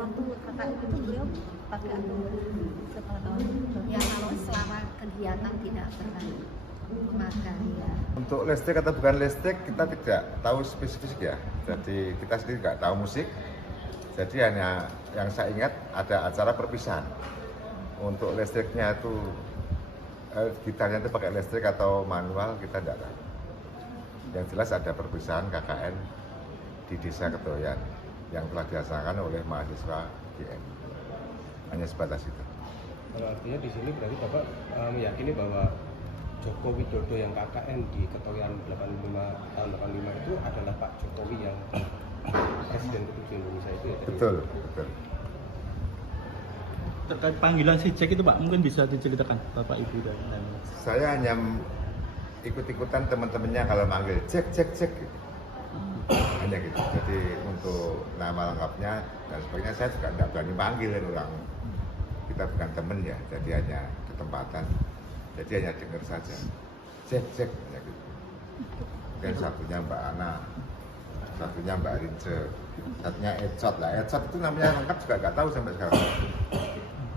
waktu kakak itu beliau pakai apa setelah tahun? Ya kalau selama kegiatan tidak pernah memakai ya. Untuk listrik atau bukan listrik kita tidak tahu spesifik ya. Jadi kita sendiri nggak tahu musik. Jadi hanya yang saya ingat ada acara perpisahan. Untuk listriknya itu gitarnya itu pakai listrik atau manual kita tidak tahu. Yang jelas ada perpisahan KKN di Desa Ketoyan yang telah dilaksanakan oleh mahasiswa GM. Hanya sebatas itu. Artinya di sini berarti Bapak meyakini bahwa Joko Widodo yang KKN di Ketoyan 85 tahun 85 itu adalah Pak Jokowi yang Presiden ke-7 Indonesia itu ya? Betul, betul. Terkait panggilan si Jack itu Pak, mungkin bisa diceritakan Bapak Ibu dan Saya hanya ikut-ikutan teman-temannya kalau manggil Jack gitu. Hanya gitu. Jadi untuk nama lengkapnya dan sebagainya saya juga tidak berani panggilin orang. Kita bukan teman ya, jadi hanya ketempatan. Jadi hanya dengar saja. Jack hanya gitu. Dan satunya Mbak Ana, satunya Mbak Rince, satunya Ecot lah. Ecot itu namanya lengkap juga nggak tahu sampai sekarang.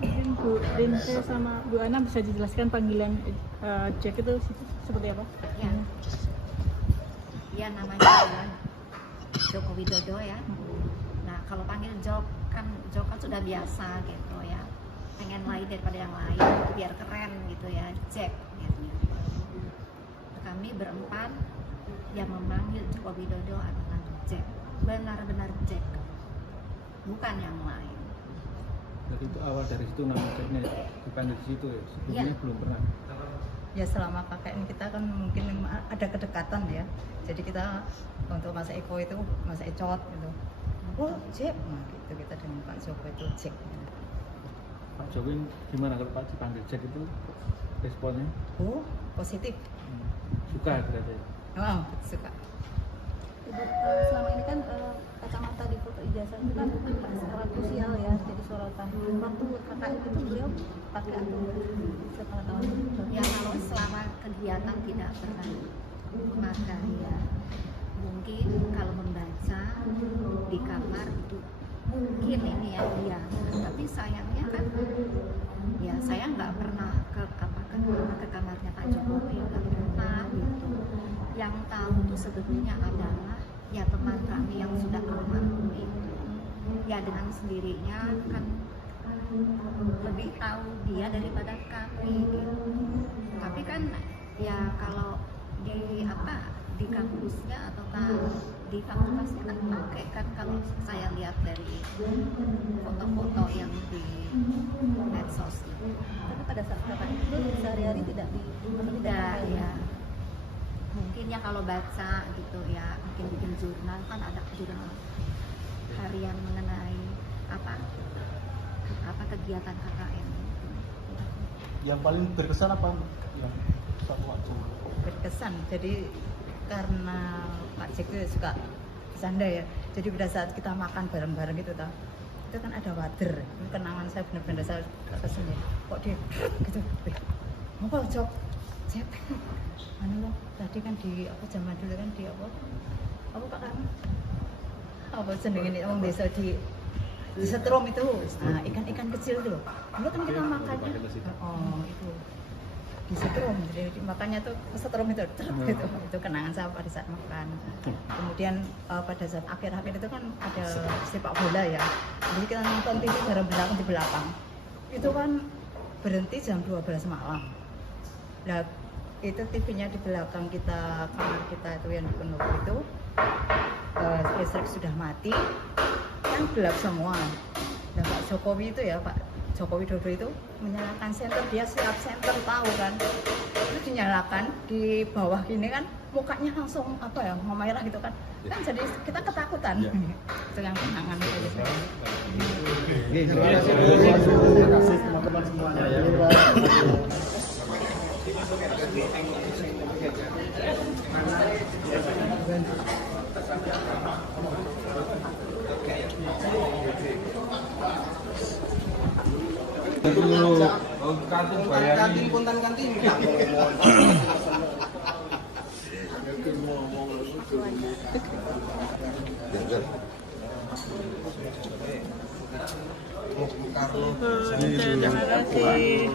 Mungkin Bu Rince sama Bu Ana bisa dijelaskan panggilan Jack itu seperti apa? Ya, ya namanya adalah Joko Widodo ya. Nah kalau panggil Jok kan sudah biasa gitu ya. Pengen lain daripada yang lain biar keren gitu ya, Jack gitu. Kami berempat yang memanggil Joko Widodo adalah Jack, benar-benar Jack, bukan yang lain. Jadi itu awal dari situ nama Jacknya dipanggil di situ ya, sebelumnya Ya. belum pernah. Ya selama KKN kita kan mungkin ada kedekatan ya, jadi kita untuk Mas Eko itu Mas Ecot gitu, oh Jack, nah gitu kita dengan Pak Joko itu Jack. Pak Jokowi gimana kalau Pak dipanggil Jack itu responnya? Oh positif, Suka berarti. oh suka. Ibu, selama ini kan kacamata di foto ijazah itu kan sangat krusial ya, jadi sorotan. Waktu kakak itu beliau pakai apa setelah tahun? Ya kalau selama kegiatan tidak pernah memakai ya. Mungkin kalau membaca di kamar itu mungkin ini ya dia, tapi sayangnya kan ya saya nggak pernah ke kamarnya Pak Jokowi, nggak pernah gitu. Yang tahu itu sebetulnya adalah ya teman kami yang sudah almarhum itu. Ya dengan sendirinya kan lebih tahu dia daripada kami gitu. Tapi kan ya kalau di kampusnya atau di fakultasnya kan pakai kan, kalau saya lihat dari foto-foto yang di medsos itu. Tapi pada saat kakak itu sehari-hari tidak Ya mungkin ya kalau baca gitu ya, mungkin bikin jurnal kan, ada jurnal harian mengenai apa kegiatan KKN itu. Yang paling berkesan apa yang satu waktu? Berkesan, jadi karena Pak Jack itu suka bercanda ya, jadi pada saat kita makan bareng-bareng gitu tau, itu kan ada wader, itu kenangan saya benar-benar saya pesen ya, kok dia gitu, apa Jok, Jack, anu loh, tadi kan di apa zaman dulu kan di apa Pak kamu, apa jeneng ini orang desa di setrum itu, nah ikan kecil tuh, dulu kan kita makannya, oh itu di setrum, jadi makannya tuh setrum itu, itu kenangan saya pada saat makan. Kemudian pada saat akhir-akhir itu kan ada sepak bola ya, jadi kita nonton TV bareng-bareng di belakang, itu kan berhenti jam 12 malam. Nah itu TV-nya di belakang kita, kamar kita itu yang di Pendopo itu listrik sudah mati, kan gelap semua. Nah Pak Jokowi itu ya, Pak Joko Widodo itu menyalakan senter, dia siap senter tahu kan, itu dinyalakan di bawah gini kan, mukanya langsung apa ya, memerah gitu kan, kan jadi kita ketakutan. Itu yang kenangan itu. Terima kasih teman-teman semuanya ya. Kantin kontan kantin. Bung Karno. Terima kasih.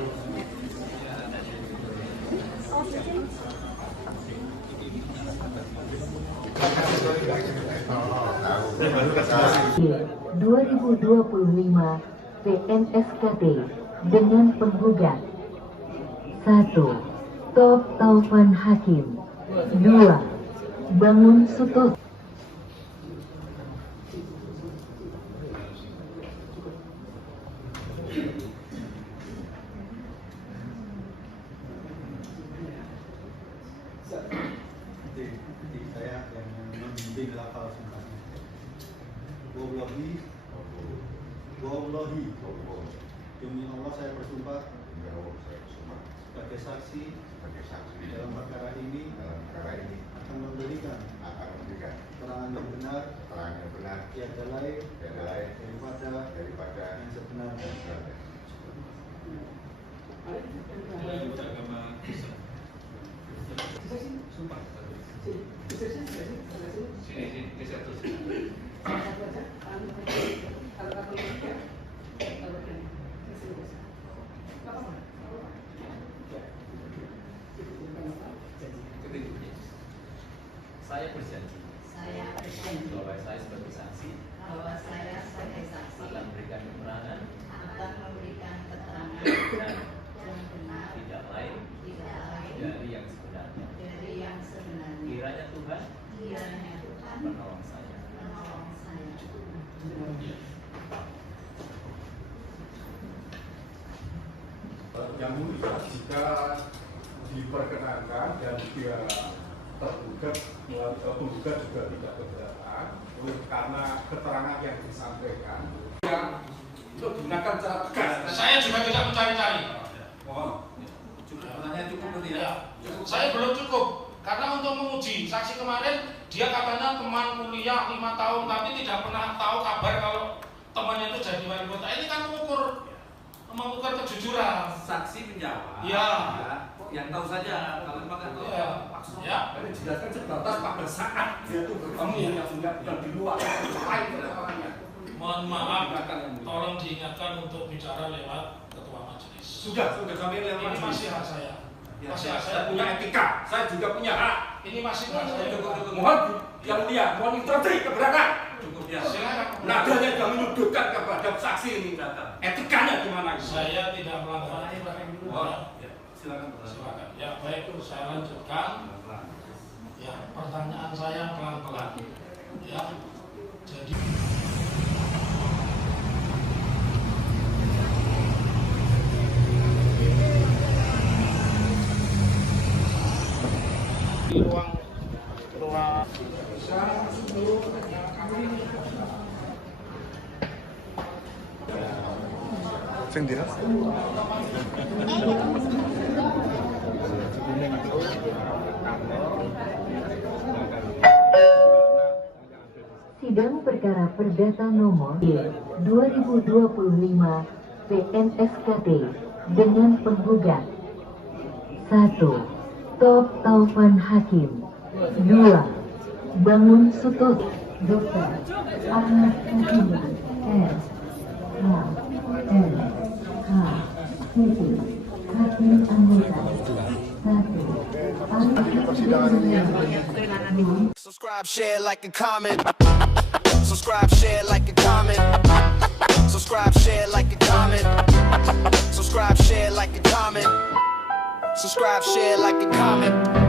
Tahu. 2025 PNSKT dengan penggugat 1. Top Taufan Hakim 2. Bangun Sutut. Saya yang membimbing lafal sumpahnya. Wallahi, demi Allah saya bersumpah sebagai saksi dalam perkara ini akan memberikan keterangan yang benar tiada lain daripada yang sebenarnya. Saya berjanji bahwa saya sebagai saksi akan memberikan keterangan yang benar tidak lain dari yang sebenarnya. Kiranya Tuhan menolong saya. Yang mulia, jika diperkenankan dan dia penggugat juga tidak keberatan karena keterangan yang disampaikan yang untuk digunakan cara tegas. Saya juga tidak mencari-cari. Pertanyaan cukup tidak? Saya belum cukup karena untuk menguji saksi kemarin dia katanya teman kuliah 5 tahun tapi tidak pernah tahu kabar kalau temannya itu jadi wali kota. Ini kan mengukur kejujuran. Saksi menjawab. Ya. Yang tahu saja kalau memang kan tahu. Ya. Dijelaskan sebatas pada saat dia itu bertemu yang sudah di luar lain orangnya. Mohon maaf, tolong diingatkan untuk bicara lewat ketua majelis. Sudah sampai lewat ini masih hak saya. Ya, saya punya etika, saya juga punya hak. Ini masih hak saya. Mohon yang mulia, mohon instruksi keberatan. Cukup ya. Silakan. Nadanya sudah menyudutkan kepada saksi ini. Etikanya gimana? Saya tidak melanggar. Silakan. Ya baik, saya lanjutkan. Ya, pertanyaan saya pelan-pelan. Ya, jadi di ruang Sidang perkara perdata nomor 2025 PNSKT dengan penggugat 1. Top Taufan Hakim 2. Bangun Sutut Dr. Ahmad Hakiman S. H. M. H. Siti Hakim Anggota 1. Subscribe, share, like, and comment. Subscribe, share, like, and comment. Subscribe, share, like, and comment. Subscribe, share, like, and comment. Subscribe, share, like, and comment.